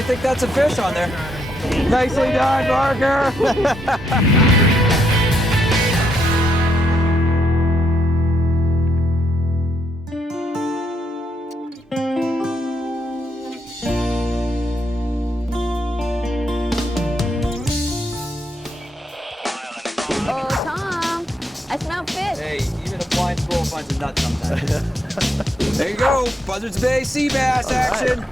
I think that's a fish on there. Nicely done, Parker. Oh, Tom, I smell fish. Hey, even a blind squirrel finds a nut sometimes. There you go, Buzzards Bay sea bass action.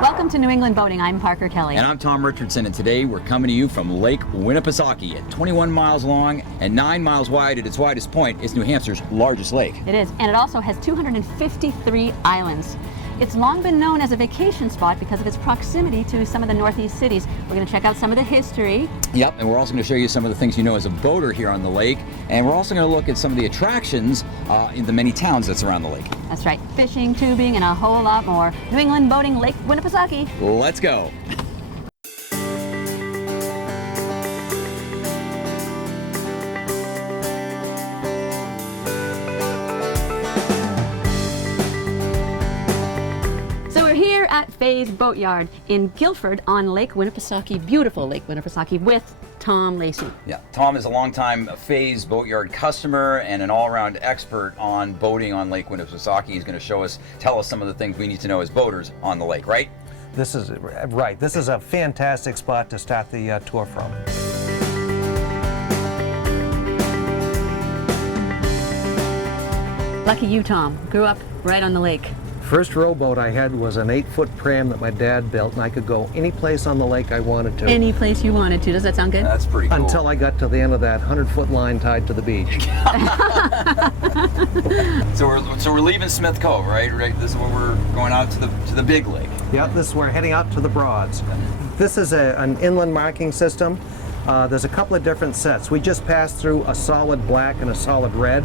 Welcome to New England Boating. I'm Parker Kelly. And I'm Tom Richardson, and today we're coming to you from Lake Winnipesaukee. At 21 miles long and 9 miles wide at its widest point, it's New Hampshire's largest lake. It is, and it also has 253 islands. It's long been known as a vacation spot because of its proximity to some of the Northeast cities. We're going to check out some of the history. Yep, and we're also going to show you some of the things you know as a boater here on the lake, and we're also going to look at some of the attractions in the many towns that surround the lake. That's right, fishing, tubing, and a whole lot more. New England Boating, Lake Winnipesaukee. Let's go. At Faye's Boatyard in Guilford on Lake Winnipesaukee, beautiful Lake Winnipesaukee, with Tom Lacey. Yeah, Tom is a longtime Faye's Boatyard customer and an all-around expert on boating on Lake Winnipesaukee. He's going to tell us some of the things we need to know as boaters on the lake, right? This is right. This is a fantastic spot to start the tour from. Lucky you, Tom. Grew up right on the lake. First rowboat I had was an 8-foot pram that my dad built, and I could go any place on the lake I wanted to. Any place you wanted to. Does that sound good? That's pretty cool. Until I got to the end of that 100-foot line tied to the beach. So we're leaving Smith Cove, right? This is where we're going out to the big lake. Yeah, we're heading out to the Broads. This is an inland marking system. There's a couple of different sets. We just passed through a solid black and a solid red.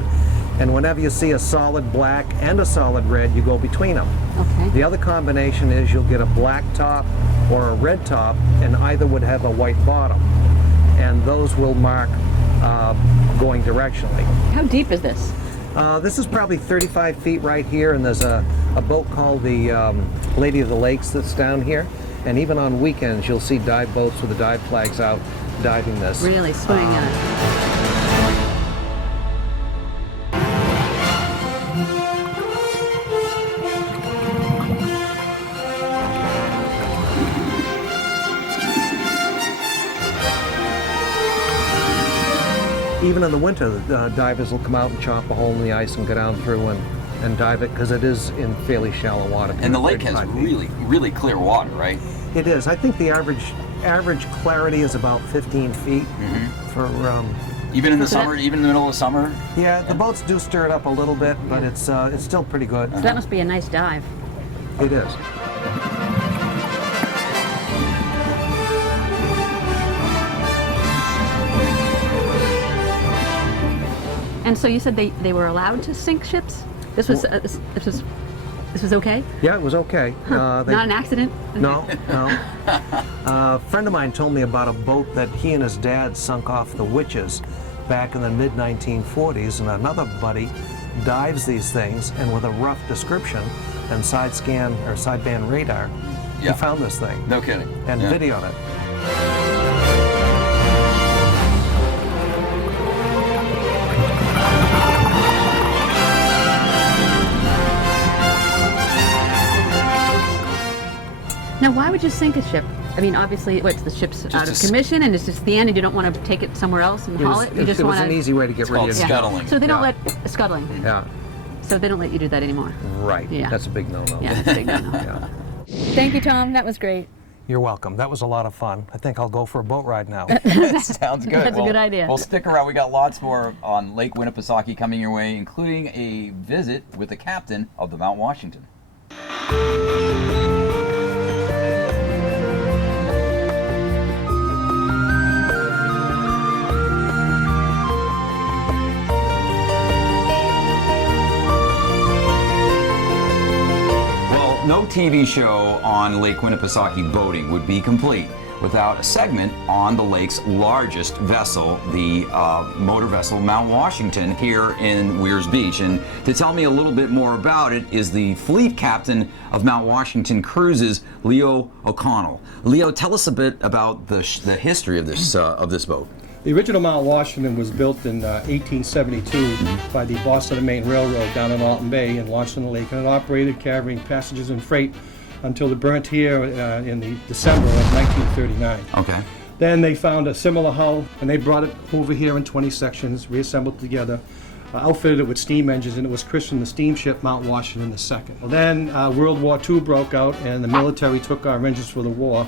And whenever you see a solid black and a solid red, you go between them. Okay. The other combination is you'll get a black top or a red top, and either would have a white bottom. And those will mark going directionally. How deep is this? This is probably 35 feet right here, and there's a boat called the Lady of the Lakes that's down here. And even on weekends, you'll see dive boats with the dive flags out diving this. Really swimming on it. Even in the winter, the divers will come out and chop a hole in the ice and go down through and dive it, because it is in fairly shallow water. And the lake has really clear water, right? It is. I think the average clarity is about 15 feet for even in the summer, even in the middle of summer. Yeah, the boats do stir it up a little bit, but it's still pretty good. So that must be a nice dive. It is. And so you said they were allowed to sink ships? This was okay? Yeah, it was okay. Huh. Not an accident? No, no. A friend of mine told me about a boat that he and his dad sunk off the Witches back in the mid-1940s, and another buddy dives these things, and with a rough description and sideband radar, he found this thing. No kidding. And videoed it. Now, why would you sink a ship? I mean, obviously, the ship's out of commission, and it's just the end, and you don't want to take it somewhere else and haul it. You just want an easy way to get rid of it. Scuttling. So they don't let scuttling. Yeah. So they don't let you do that anymore. Right. Yeah. That's a big no-no. Yeah, that's a big no-no. Yeah. Thank you, Tom. That was great. You're welcome. That was a lot of fun. I think I'll go for a boat ride now. Sounds good. That's a good idea. Well, stick around. We got lots more on Lake Winnipesaukee coming your way, including a visit with the captain of the Mount Washington. No TV show on Lake Winnipesaukee boating would be complete without a segment on the lake's largest vessel, the motor vessel Mount Washington, here in Weirs Beach. And to tell me a little bit more about it is the fleet captain of Mount Washington Cruises, Leo O'Connell. Leo, tell us a bit about the history of this boat. The original Mount Washington was built in 1872 by the Boston and Maine Railroad down in Alton Bay and launched on the lake, and it operated carrying passengers and freight until it burnt here in the December of 1939. Okay. Then they found a similar hull, and they brought it over here in 20 sections, reassembled together, outfitted it with steam engines, and it was christened the steamship Mount Washington II. Well, then World War II broke out, and the military took our engines for the war.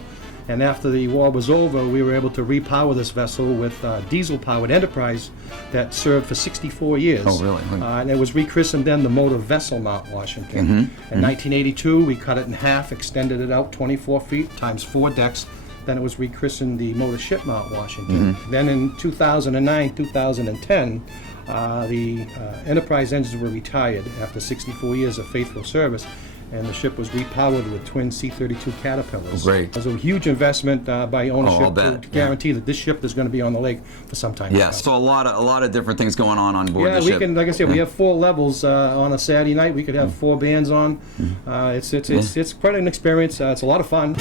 And after the war was over, we were able to repower this vessel with diesel-powered Enterprise that served for 64 years. Oh, really? And it was rechristened then the motor vessel Mount Washington. In 1982, we cut it in half, extended it out 24 feet times 4 decks. Then it was rechristened the motor ship Mount Washington. Then in 2009, 2010, the Enterprise engines were retired after 64 years of faithful service, and the ship was repowered with twin C-32 Caterpillars. Great. It was a huge investment by ownership to guarantee that this ship is going to be on the lake for some time. Yes, so a lot of different things going on board the we ship. can, like I said, we have 4 levels on a Saturday night. We could have 4 bands on. It's quite an experience. It's a lot of fun.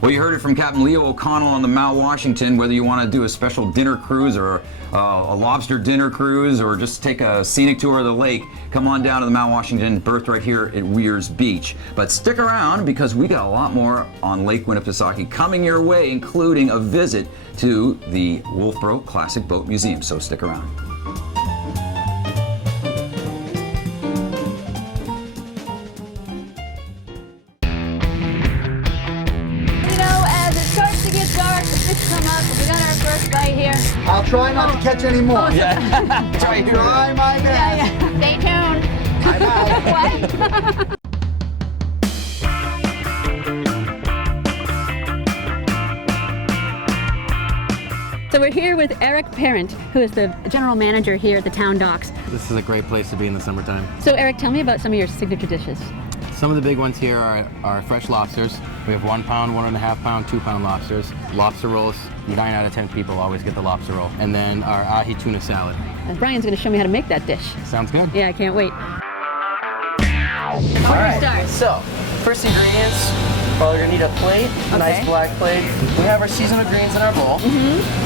Well, you heard it from Captain Leo O'Connell on the Mount Washington. Whether you want to do a special dinner cruise or a lobster dinner cruise or just take a scenic tour of the lake, come on down to the Mount Washington, berthed right here at Weirs Beach. But stick around because we got a lot more on Lake Winnipesaukee coming your way, including a visit to the Wolfboro Classic Boat Museum. So stick around. I'll try not to catch any more. Try my best. Stay tuned. Bye-bye. So we're here with Eric Parent, who is the general manager here at the town docks. This is a great place to be in the summertime. So Eric, tell me about some of your signature dishes. Some of the big ones here are fresh lobsters. We have 1 pound, 1.5 pound, 2 pound lobsters. Lobster rolls, 9 out of 10 people always get the lobster roll. And then our ahi tuna salad. And Brian's going to show me how to make that dish. Sounds good. Yeah, I can't wait. All right, so first ingredients, well, you're gonna need a plate, a nice black plate. We have our seasonal greens in our bowl.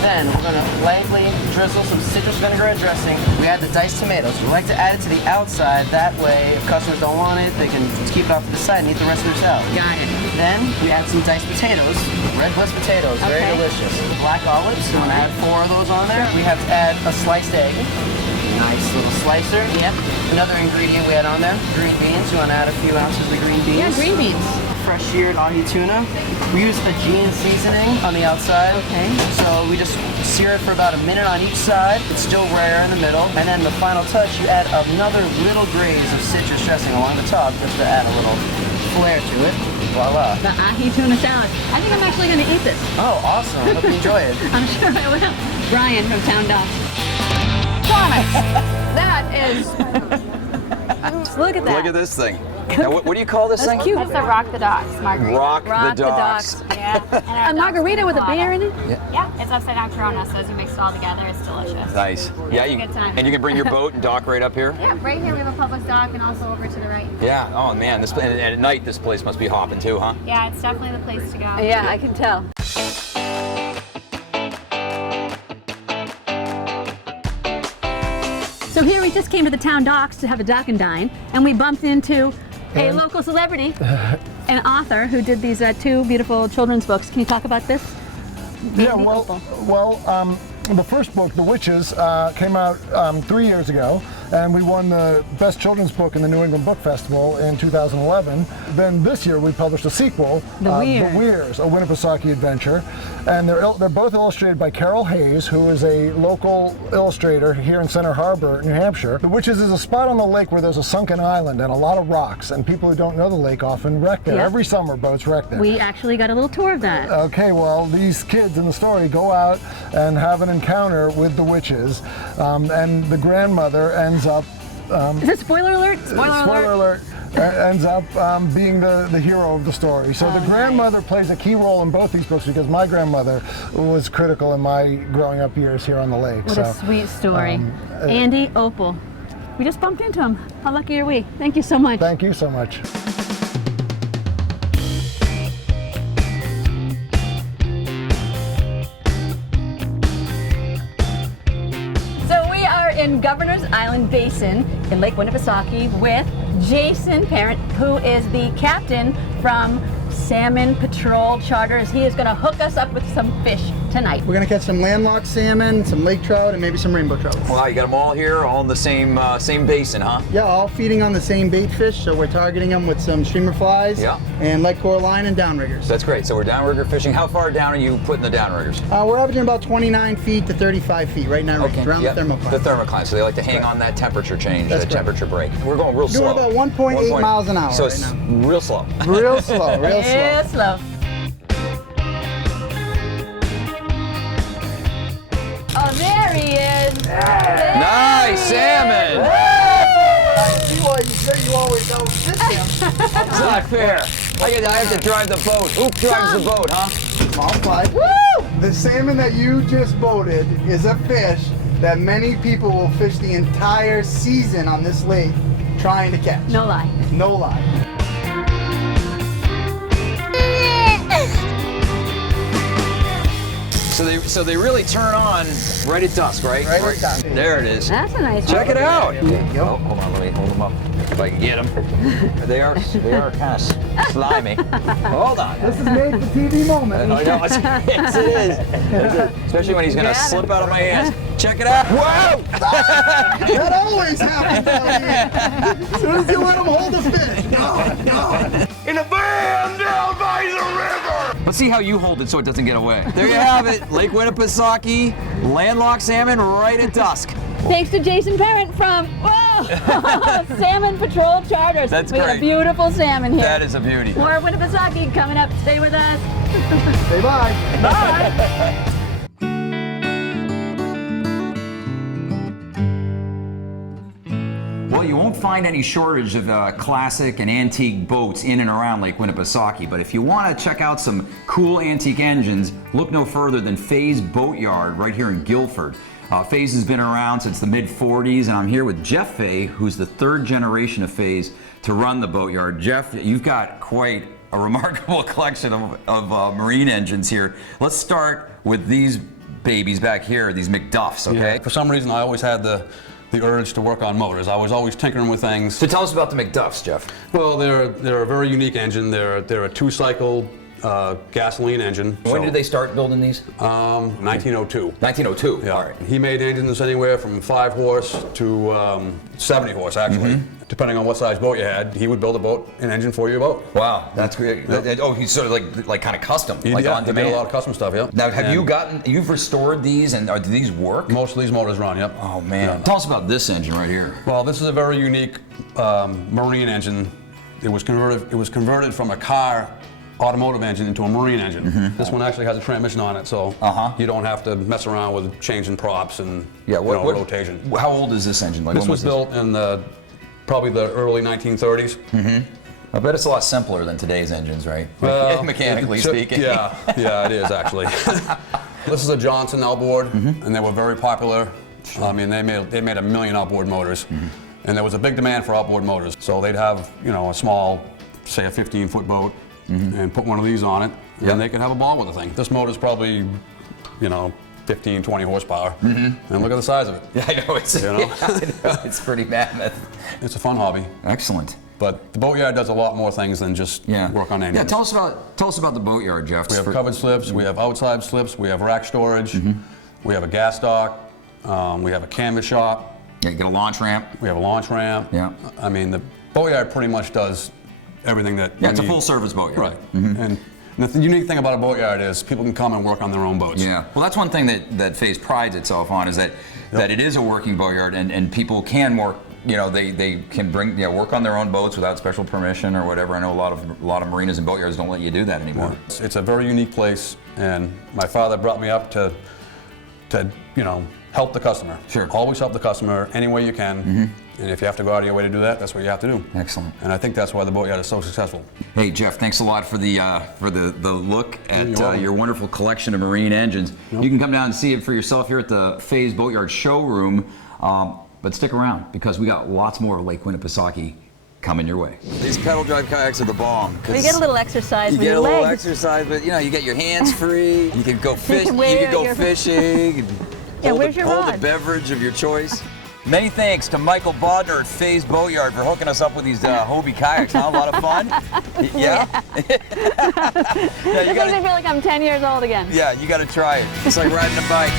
Then we're gonna lightly drizzle some citrus vinaigrette dressing. We add the diced tomatoes. We like to add it to the outside, that way if customers don't want it, they can keep it off to the side and eat the rest of their salad. Got it. Then we add some diced potatoes, red bliss potatoes, very delicious. Black olives, so I'm gonna add 4 of those on there. We have to add a sliced egg. Nice little slicer. Yep. Another ingredient we add on there, green beans. You want to add a few ounces of green beans. Yeah, green beans. Fresh seared ahi tuna. We use Aegean seasoning on the outside. Okay. So we just sear it for about a minute on each side. It's still rare in the middle. And then the final touch, you add another little graze of citrus dressing along the top just to add a little flair to it. Voila. The ahi tuna salad. I think I'm actually going to eat this. Oh, awesome. I hope you enjoy it. I'm sure I will. Brian from Town Docks. That is. Look at that. Look at this thing. Now, what do you call this thing? Cute. That's the Rock the Docks margarita. Rock the docks. Yeah. And A margarita with a beer in it? Yeah, it's upside down Corona, so as you mix it all together, it's delicious. Nice. Yeah, It's a good time. and you can bring your boat and dock right up here? Yeah, right here we have a public dock and also over to the right. Yeah. Oh, man. And at night, this place must be hopping too, huh? Yeah, it's definitely the place to go. Yeah, I can tell. So here we just came to the town docks to have a dock and dine, and we bumped into a local celebrity, an author who did these 2 beautiful children's books. Can you talk about this? Yeah, Andy well, Opal. the first book, The Witches, came out 3 years ago. and we won the Best Children's Book in the New England Book Festival in 2011. Then this year we published a sequel, The Weirs, a Winnipesaukee adventure, and they're both illustrated by Carol Hayes, who is a local illustrator here in Center Harbor, New Hampshire. The Witches is a spot on the lake where there's a sunken island and a lot of rocks, and people who don't know the lake often wreck there. Yep. Every summer boats wreck there. We actually got a little tour of that. Okay, well, these kids in the story go out and have an encounter with the witches, and the grandmother ends up... Is it spoiler alert? Spoiler alert. Ends up being the hero of the story. So the grandmother plays a key role in both these books because my grandmother was critical in my growing up years here on the lake. What a sweet story. Andy Opal. We just bumped into him. How lucky are we? Thank you so much. Thank you so much. In Governor's Island Basin in Lake Winnipesaukee with Jason Parent, who is the captain from Salmon Patrol Charters. He is going to hook us up with some fish tonight. We're going to catch some landlocked salmon, some lake trout, and maybe some rainbow trout. Wow, you got them all here, all in the same basin, huh? Yeah, all feeding on the same bait fish, so we're targeting them with some streamer flies and light coral line and downriggers. That's great. So we're downrigger fishing. How far down are you putting the downriggers? We're averaging about 29 feet to 35 feet right now, around the thermocline. The thermocline, so they like to hang on that temperature change, that temperature break. We're going real slow. Doing about 1.8 miles an hour so right it's now. real slow. Real slow, real slow. Real slow. Oh, there he is. Nice salmon. I see why you say you always don't sit there. It's not fair. I have to drive the boat. Who drives the boat, huh? Small fly. Woo! The salmon that you just boated is a fish that many people will fish the entire season on this lake trying to catch. No lie. No lie. So they really turn on right at dusk, right? Right at dusk. There it is. That's a nice Check it out. Yep. Hold on, let me hold them up if I can get them. They are kind of slimy. Hold on. This is made for TV moment. I know, yes, it is. Especially when he's going to slip out of my hands. Check it out. Whoa! That always happens down here. As soon as you let him hold the fish. No. In a van down by the river! Let's see how you hold it so it doesn't get away. There you have it. Lake Winnipesaukee, landlocked salmon right at dusk. Thanks to Jason Parent from Salmon Patrol Charters. That's we great. got a beautiful salmon here. That is a beauty. More Winnipesaukee coming up. Stay with us. Say bye. Bye. Well, you won't find any shortage of classic and antique boats in and around Lake Winnipesaukee, but if you want to check out some cool antique engines, look no further than Faye's Boatyard right here in Guilford. Faye's has been around since the mid-40s, and I'm here with Jeff Faye, who's the third generation of Faye's to run the boatyard. Jeff, you've got quite a remarkable collection of marine engines here. Let's start with these babies back here, these McDuffs, okay? Yeah. For some reason, I always had the urge to work on motors. I was always tinkering with things. So tell us about the McDuffs, Jeff. Well, they're a very unique engine. They're a two-cycle gasoline engine. When did they start building these? 1902. 1902. Yeah. All right. He made engines anywhere from 5 horse to 70 horse, actually. Depending on what size boat you had, he would build an engine for your boat. Wow, that's great. Yep. Oh, he's sort of like kind of custom, He on did demand. a lot of custom stuff, yeah. Now, you've restored these, and do these work? Most of these motors run, yep. Oh man. Yeah. Tell us about this engine right here. Well, this is a very unique marine engine. It was converted from a car automotive engine into a marine engine. This one actually has a transmission on it, so you don't have to mess around with changing props and rotation. How old is this engine? Like, This was built in probably the early 1930s. I bet it's a lot simpler than today's engines, right? Well, Mechanically speaking. Yeah, it is actually. This is a Johnson outboard, and they were very popular. I mean, they made 1 million outboard motors, and there was a big demand for outboard motors. So they'd have, a small, say a 15-foot boat, and put one of these on it, and they could have a ball with the thing. This motor's probably, 15, 20 horsepower, and look at the size of it. Yeah, I know, it's pretty mammoth. It's a fun hobby. Excellent. But the boatyard does a lot more things than just work on engines. Yeah, tell us about the boatyard, Jeff. We have covered slips, we have outside slips, we have rack storage, we have a gas dock, we have a canvas shop. Yeah, get a launch ramp. We have a launch ramp. Yeah. I mean, the boatyard pretty much does everything that Yeah, you it's a need. full-service boatyard. Right. And the unique thing about a boatyard is people can come and work on their own boats. Yeah. Well, that's one thing that Faze prides itself on is that it is a working boatyard and people can work. You know, they can bring work on their own boats without special permission or whatever. I know a lot of marinas and boatyards don't let you do that anymore. Yeah. It's a very unique place, and my father brought me up to help the customer. Sure. Always help the customer any way you can. And if you have to go out of your way to do that, that's what you have to do. Excellent. And I think that's why the boatyard is so successful. Hey Jeff, thanks a lot for the look at your wonderful collection of marine engines. You can come down and see it for yourself here at the Faze Boatyard showroom. But stick around because we got lots more of Lake Winnipesaukee coming your way. These pedal drive kayaks are the bomb. You get a little exercise You with get your a little legs. exercise, but you get your hands free. You can go fish. You wear can go your- fishing. Yeah, where's your hold rod? a beverage of your choice. Many thanks to Michael Bodner at Faze Boatyard for hooking us up with these Hobie kayaks. Huh? A lot of fun. Yeah. It makes me feel like I'm 10 years old again. Yeah, you got to try it. It's like riding a bike.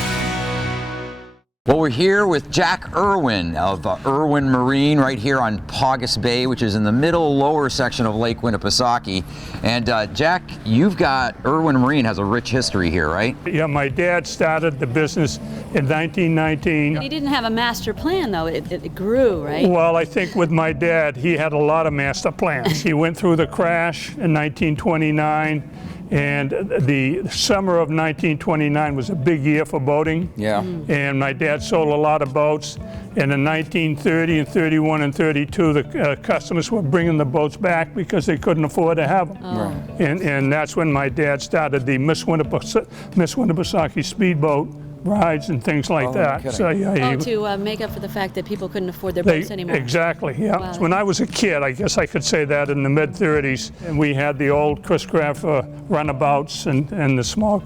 Well, we're here with Jack Irwin of Irwin Marine right here on Paugus Bay, which is in the middle lower section of Lake Winnipesaukee. And Jack, you've got Irwin Marine has a rich history here, right? Yeah, my dad started the business in 1919. He didn't have a master plan, though. It grew, right? Well, I think with my dad, he had a lot of master plans. He went through the crash in 1929. And the summer of 1929 was a big year for boating. Yeah. And my dad sold a lot of boats. And in 1930 and 31 and 32, the customers were bringing the boats back because they couldn't afford to have them. Right. And that's when my dad started the Miss Winnipesaukee speedboat rides and things like that. kidding. So yeah, To make up for the fact that people couldn't afford their boats anymore. Exactly, yeah. Wow. When I was a kid, I guess I could say that in the mid-30s, and we had the old Chris Graff runabouts and the small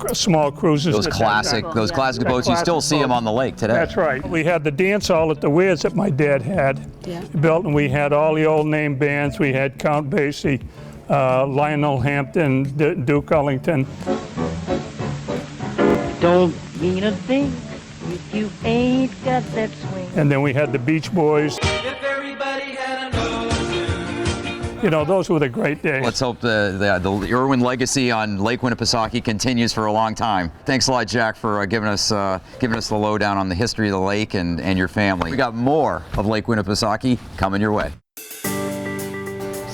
cruises. Those classic boats, you still see them on the lake today. That's right. We had the dance hall at the Weirs that my dad had built, and we had all the old name bands. We had Count Basie, Lionel Hampton, Duke Ellington. Don't mean a thing if you ain't got that swing. And then we had the Beach Boys. If everybody had a You know, those were the great days. Let's hope the Irwin legacy on Lake Winnipesaukee continues for a long time. Thanks a lot, Jack, for giving us the lowdown on the history of the lake and your family. We got more of Lake Winnipesaukee coming your way.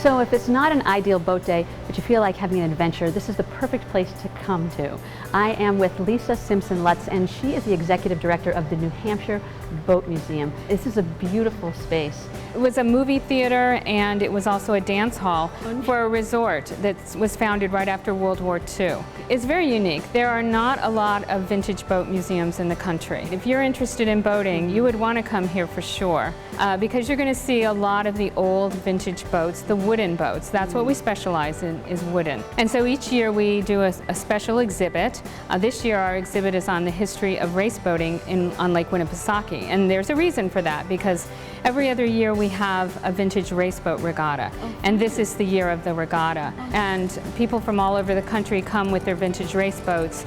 So if it's not an ideal boat day, but you feel like having an adventure, this is the perfect place to come to. I am with Lisa Simpson-Lutz, and she is the executive director of the New Hampshire Boat Museum. This is a beautiful space. It was a movie theater, and it was also a dance hall for a resort that was founded right after World War II. It's very unique. There are not a lot of vintage boat museums in the country. If you're interested in boating, you would want to come here for sure, because you're going to see a lot of the old vintage boats, the wooden boats. That's what we specialize in, is wooden. And so each year we do a special exhibit. This year our exhibit is on the history of race boating on Lake Winnipesaukee. And there's a reason for that, because every other year we have a vintage race boat regatta. And this is the year of the regatta. And people from all over the country come with their vintage race boats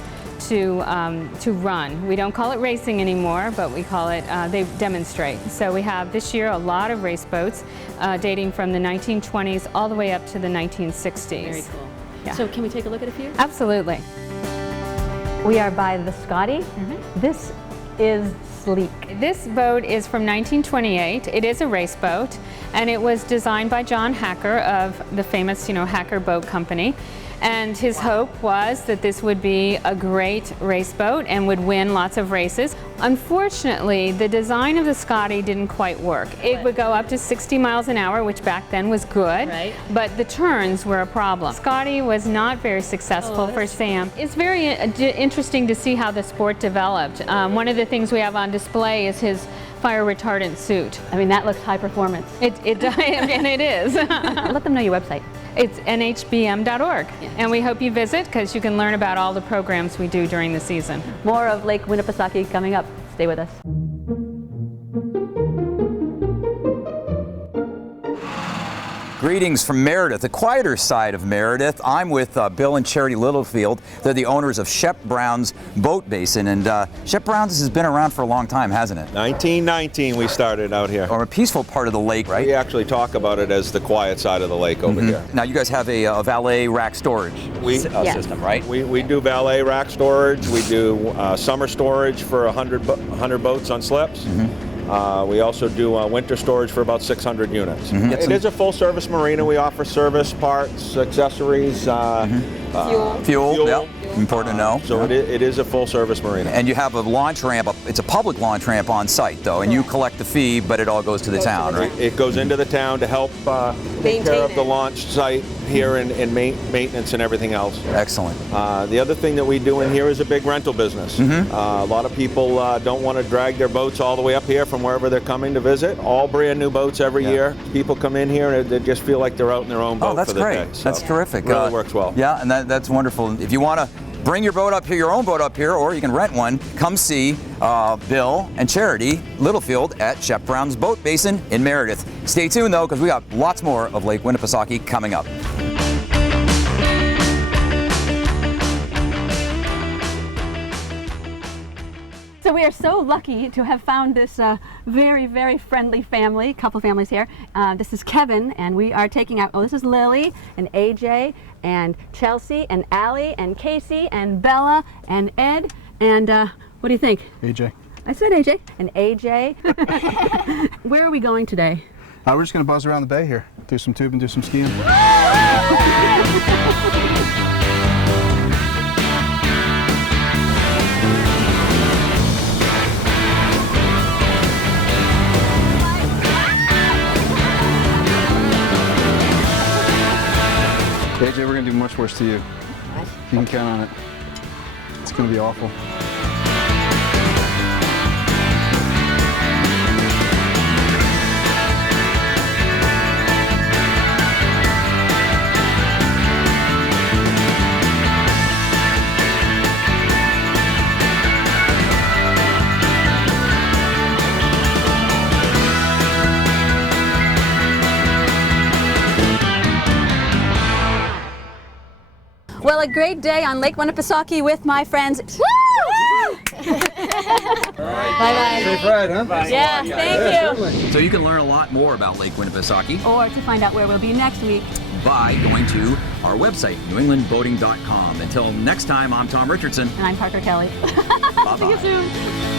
to run. We don't call it racing anymore, but we call it, they demonstrate. So we have this year a lot of race boats dating from the 1920s all the way up to the 1960s. Very cool. Yeah. So can we take a look at a few? Absolutely. We are by the Scotty. This is sleek. This boat is from 1928. It is a race boat, and it was designed by John Hacker of the famous, Hacker Boat Company. And his hope was that this would be a great race boat and would win lots of races. Unfortunately, the design of the Scotty didn't quite work. It would go up to 60 miles an hour, which back then was good, but the turns were a problem. Scotty was not very successful for Sam. It's very interesting to see how the sport developed. One of the things we have on display is his fire retardant suit. I mean, that looks high performance. It does, and it is. Let them know your website. It's nhbm.org, and we hope you visit because you can learn about all the programs we do during the season. More of Lake Winnipesaukee coming up. Stay with us. Greetings from Meredith, the quieter side of Meredith. I'm with Bill and Charity Littlefield. They're the owners of Shep Brown's Boat Basin, and Shep Brown's has been around for a long time, hasn't it? 1919 we started out here. Or a peaceful part of the lake, right? We actually talk about it as the quiet side of the lake over here. Now you guys have a valet rack storage system, right? We do valet rack storage. We do summer storage for 100 boats on slips. We also do winter storage for about 600 units. It is a full-service marina. We offer service, parts, accessories, fuel. Yep. Important to know. So it is a full-service marina. And you have a launch ramp. It's a public launch ramp on site, though, and you collect the fee, but it all goes to the town, right? It goes into the town to help take care of the launch site here in maintenance and everything else. Excellent. The other thing that we do in here is a big rental business. A lot of people don't want to drag their boats all the way up here from wherever they're coming to visit. All brand new boats every year. People come in here and they just feel like they're out in their own boat that's for the great. day. So that's terrific. It really works well. Yeah, and that's wonderful. If you want to bring your boat up here, your own boat up here, or you can rent one, come see Bill and Charity Littlefield at Shep Brown's Boat Basin in Meredith. Stay tuned, though, because we got lots more of Lake Winnipesaukee coming up. So we are so lucky to have found this very, very friendly family, couple families here. This is Kevin, and we are taking out, this is Lily and AJ and Chelsea and Allie and Casey and Bella and Ed. And what do you think? AJ. I said AJ. And AJ. Where are we going today? We're just going to buzz around the bay here, do some tubing, do some skiing. AJ, we're going to do much worse to you. You can count on it. It's going to be awful. Well, a great day on Lake Winnipesaukee with my friends. Woo! Bye-bye. Safe ride, huh? Yeah, thank you. So you can learn a lot more about Lake Winnipesaukee. Or to find out where we'll be next week. By going to our website, NewEnglandBoating.com. Until next time, I'm Tom Richardson. And I'm Parker Kelly. Bye-bye. See you soon.